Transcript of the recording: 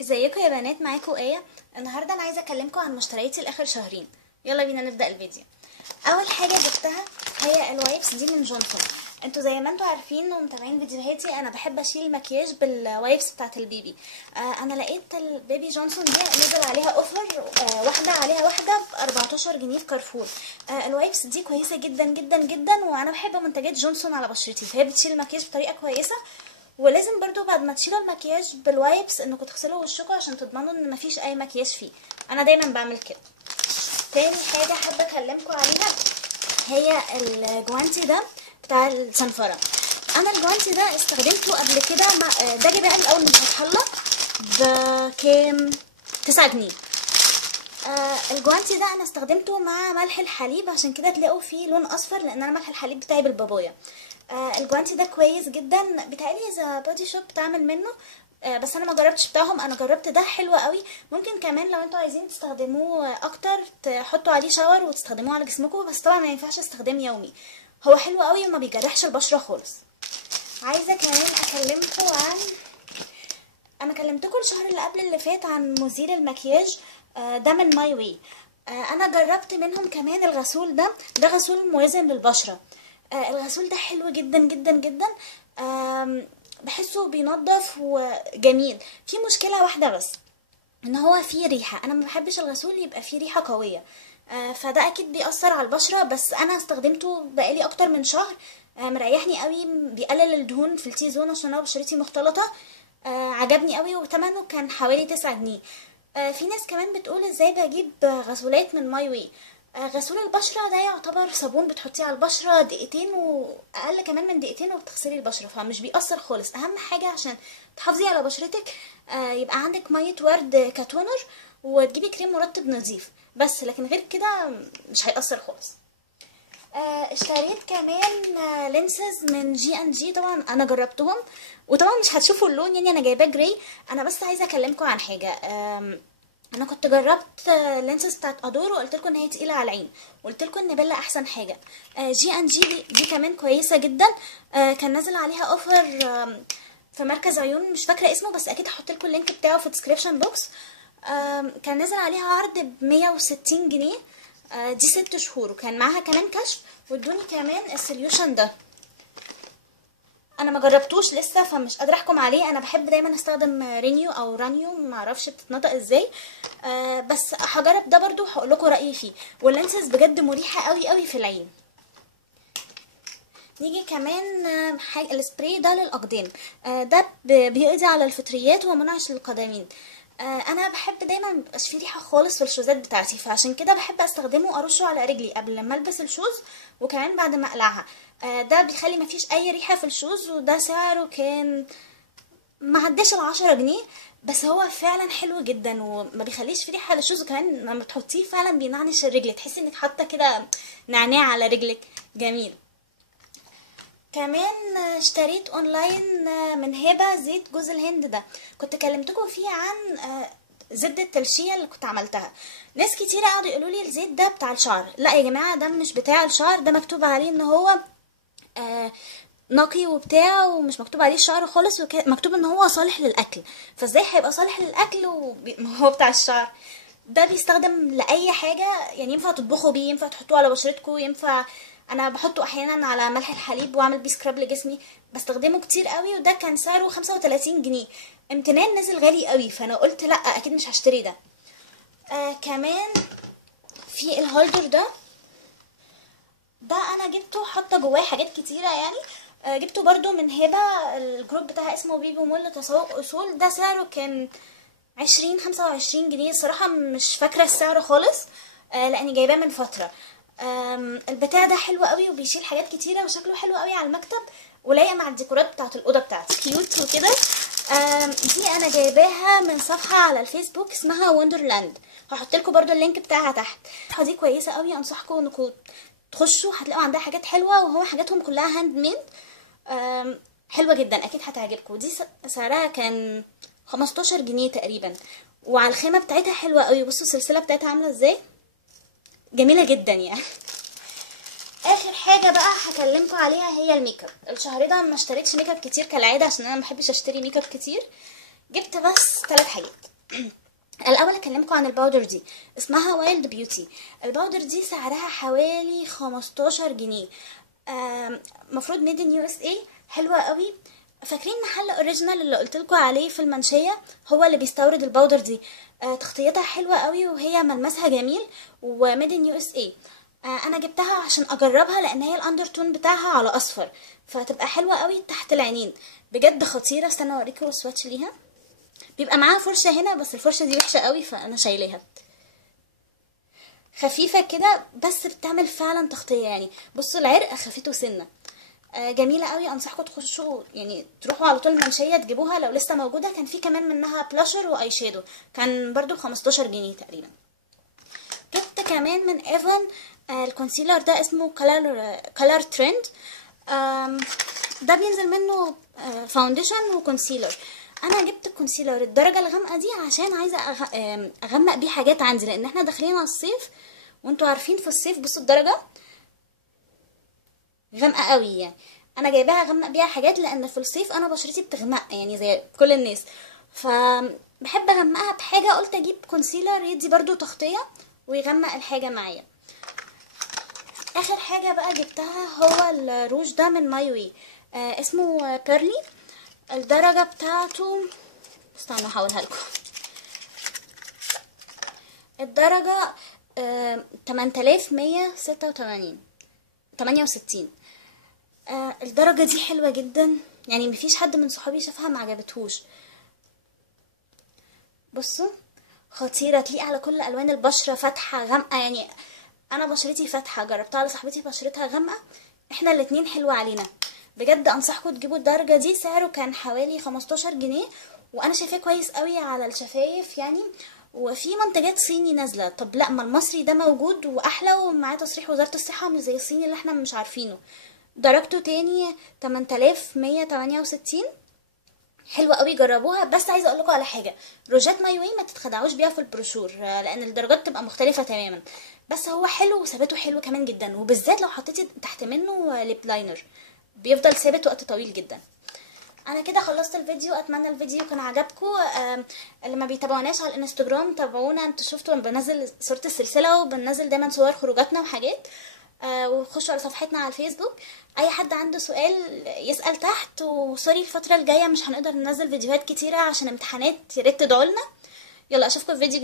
ازيكم يا بنات؟ معاكم ايه. النهارده انا عايزه اكلمكم عن مشترياتي لاخر شهرين. يلا بينا نبدا الفيديو. اول حاجه جبتها هي الوايبس دي من جونسون. انتوا زي ما انتوا عارفين ومتابعين فيديوهاتي انا بحب اشيل المكياج بالوايبس بتاعه البيبي. انا لقيت البيبي جونسون دي نزل عليها اوفر، واحده عليها واحده ب 14 جنيه في كارفور. الوايبس دي كويسه جدا جدا جدا، وانا بحب منتجات جونسون على بشرتي، فهي بتشيل المكياج بطريقه كويسه. ولازم برضو بعد ما تشيلوا المكياج بالوايبس انكم تغسلوا وشكم عشان تضمنوا ان مفيش اي مكياج فيه. انا دايما بعمل كده. تاني حاجه حابه اكلمكم عليها هي الجوانتي ده بتاع الصنفره. انا الجوانتي ده استخدمته قبل كده ده جايباه الاول من فتح الله بكام 9 جنيه. الجوانتي ده انا استخدمته مع ملح الحليب، عشان كده تلاقوا فيه لون اصفر لان انا ملح الحليب بتاعي بالبابايا. الجوانتي ده كويس جدا، بتهيألي ذا بودي شوب بتعمل منه. بس انا ما جربتش بتاعهم، انا جربت ده حلو قوي. ممكن كمان لو انتوا عايزين تستخدموه اكتر تحطوا عليه شاور وتستخدموه على جسمكم، بس طبعا ما ينفعش استخدام يومي. هو حلو قوي وما بيجرحش البشره خالص. عايزه كمان اكلمكم عن، انا كلمتكم الشهر اللي قبل اللي فات عن مزيل المكياج ده من ماي واي. انا جربت منهم كمان الغسول ده غسول موازن للبشره. الغسول ده حلو جدا جدا جدا. بحسه بينظف وجميل. في مشكله واحده بس، ان هو فيه ريحه، انا ما بحبش الغسول يبقى فيه ريحه قويه. فده اكيد بيأثر على البشره، بس انا استخدمته بقالي اكتر من شهر. مريحني قوي، بيقلل الدهون في التي زون عشان انا بشرتي مختلطه. عجبني قوي وثمنه كان حوالي 9 جنيه. في ناس كمان بتقول ازاي بجيب غسولات من ماي واي. غسول البشرة ده يعتبر صابون بتحطيه على البشرة دقيقتين واقل كمان من دقيقتين وبتغسلي البشرة، فمش بيأثر خالص. اهم حاجة عشان تحافظي على بشرتك يبقى عندك مية ورد كتونر وتجيبي كريم مرطب نظيف بس، لكن غير كده مش هيأثر خالص. اشتريت كمان لينسز من جي ان جي. طبعا انا جربتهم وطبعا مش هتشوفوا اللون، يعني انا جايباه جراي. انا بس عايزه اكلمكم عن حاجه. انا كنت جربت لينسز بتاعت ادور وقلت لكم ان هي تقيله على العين، وقلت لكم ان بيلا احسن حاجه. جي ان جي دي كمان كويسه جدا. كان نازل عليها اوفر في مركز عيون، مش فاكره اسمه بس اكيد هحط لكم اللينك بتاعه في الديسكريبشن بوكس. كان نازل عليها عرض ب 160 جنيه. دي 6 شهور وكان معاها كمان كشف، وادوني كمان السوليوشن ده. انا ما جربتوش لسه فمش قادره احكم عليه. انا بحب دايما استخدم رينيو او رانيو، ما اعرفش بتتنطق ازاي. بس هجرب ده برضو وهقول لكم رايي فيه. واللينسز بجد مريحه قوي قوي في العين. نيجي كمان حاجه السبراي ده للاقدام. ده بيقضي على الفطريات ومنعش للقدمين. انا بحب دايما مبقاش فيه ريحه خالص في الشوزات بتاعتي، فعشان كده بحب استخدمه ارشه على رجلي قبل ما البس الشوز وكمان بعد ما اقلعها. ده بيخلي مفيش اي ريحه في الشوز، وده سعره كان معداش ال10 جنيه. بس هو فعلا حلو جدا وما بيخليش فيه ريحه للشوز، وكمان لما تحطيه فعلا بينعنش الرجل، تحسي انك حاطه كده نعناع على رجلك. جميل. كمان اشتريت اونلاين من هبه زيت جوز الهند. ده كنت كلمتكم فيه عن زبدة التلشية اللي كنت عملتها. ناس كتير قعدوا يقولوا لي الزيت ده بتاع الشعر. لا يا جماعه، ده مش بتاع الشعر، ده مكتوب عليه ان هو نقي وبتاع، ومش مكتوب عليه الشعر خالص، مكتوب ان هو صالح للاكل. فازاي هيبقى صالح للاكل وهو بتاع الشعر؟ ده بيستخدم لاي حاجه، يعني ينفع تطبخوا بيه، ينفع تحطوه على بشرتكم، ينفع انا بحطه احيانا على ملح الحليب واعمل بيه سكراب لجسمي. بستخدمه كتير قوي، وده كان سعره 35 جنيه. امتنان نزل غالي قوي، فانا قلت لا اكيد مش هشتري ده. كمان في الهولدر ده انا جبته حاطه جواه حاجات كتيره يعني. جبته برضو من هبه، الجروب بتاعها اسمه بيبي مول لتسوق اصول. ده سعره كان 25 جنيه. الصراحه مش فاكره السعر خالص لاني جايباه من فتره. البتاع ده حلو قوي وبيشيل حاجات كتيره وشكله حلو قوي على المكتب، ولايقه مع الديكورات بتاعه الاوضه بتاعتي، كيوت وكده. دي انا جايباها من صفحه على الفيسبوك اسمها وندرلاند، هحط لكم برضو اللينك بتاعها تحت. دي كويسه قوي، انصحكم انكم تخشوا هتلاقوا عندها حاجات حلوه، وهو حاجاتهم كلها هاند ميد. حلوه جدا، اكيد هتعجبكم. دي سعرها كان 15 جنيه تقريبا، وعلى الخامه بتاعتها حلوه قوي. بصوا السلسله بتاعتها عامله ازاي، جميله جدا يعني. اخر حاجه بقى هكلمكم عليها هي الميك اب. الشهر ده ما اشتريتش ميك اب كتير كالعاده، عشان انا ما بحبش اشتري ميك اب كتير. جبت بس 3 حاجات. الاول اكلمكم عن الباودر دي، اسمها وايلد بيوتي. الباودر دي سعرها حوالي 15 جنيه. مفروض ميد ان يو اس اي، حلوه قوي. فاكرين محل اوريجينال اللي قلتلكوا عليه في المنشيه؟ هو اللي بيستورد الباودر دي. تغطيتها حلوه قوي وهي ملمسها جميل، وميد ان يو اس اي. انا جبتها عشان اجربها لان هي الاندرتون بتاعها على اصفر، فتبقى حلوه قوي تحت العينين. بجد خطيره. استنى اوريكم السواتش ليها. بيبقى معاها فرشه هنا، بس الفرشه دي وحشه قوي فانا شايلاها. خفيفه كده بس بتعمل فعلا تغطيه. يعني بصوا العرق خفيته سنه. جميله قوي. انصحكم تخشوا يعني تروحوا على طول المنشيه تجيبوها لو لسه موجوده. كان في كمان منها بلاشر واي شادو، كان برضو 15 جنيه تقريبا. جبت كمان من ايفون الكونسيلر ده اسمه كولر ترند. ده بينزل منه فاونديشن وكونسيلر. انا جبت الكونسيلر الدرجه الغامقه دي عشان عايزه اغمق بيه حاجات عندي، لان احنا داخلين على الصيف وانتوا عارفين في الصيف بصوا الدرجه غامقه قوي. يعني انا جايباها اغمق بيها حاجات لان في الصيف انا بشرتي بتغمق يعني زي كل الناس، فبحب اغمقها بحاجه. قلت اجيب كونسيلر يدي برضو تغطيه ويغمق الحاجه معايا. اخر حاجه بقى جبتها هو الروج ده من ماي واي. اسمه بيرلي. الدرجه بتاعته استنى هحولها لكم. الدرجه 8186 68. الدرجه دي حلوه جدا، يعني مفيش حد من صحابي شافها ما عجبتهوش. بصوا خطيره، تليق على كل الوان البشره، فاتحه غامقه. يعني انا بشرتي فاتحه، جربتها على صاحبتي بشرتها غامقه، احنا الاتنين حلوه علينا. بجد انصحكم تجيبوا الدرجه دي. سعره كان حوالي 15 جنيه، وانا شايفاه كويس قوي على الشفايف يعني. وفي منتجات صيني نازله، طب لا ما المصري ده موجود واحلى ومعاه تصريح وزاره الصحه، مش زي الصيني اللي احنا مش عارفينه. درجته تاني 8168. حلوه قوي، جربوها. بس عايزه اقول لكم على حاجه، روجات ماي واي ما تتخدعوش بيها في البروشور، لان الدرجات تبقى مختلفه تماما. بس هو حلو وثباته حلو كمان جدا، وبالذات لو حطيتي تحت منه ليب لاينر بيفضل ثابت وقت طويل جدا. انا كده خلصت الفيديو. اتمنى الفيديو كان عجبكم. اللي ما بيتابعوناش على الانستجرام تابعونا. انتوا شفتوا انا بنزل صورة السلسلة وبنزل دايما صور خروجاتنا وحاجات. وخشوا على صفحتنا على الفيسبوك. اي حد عنده سؤال يسأل تحت. وسوري الفترة الجاية مش هنقدر ننزل فيديوهات كتيرة عشان امتحانات، ياريت تدعوا لنا. يلا اشوفكم في فيديو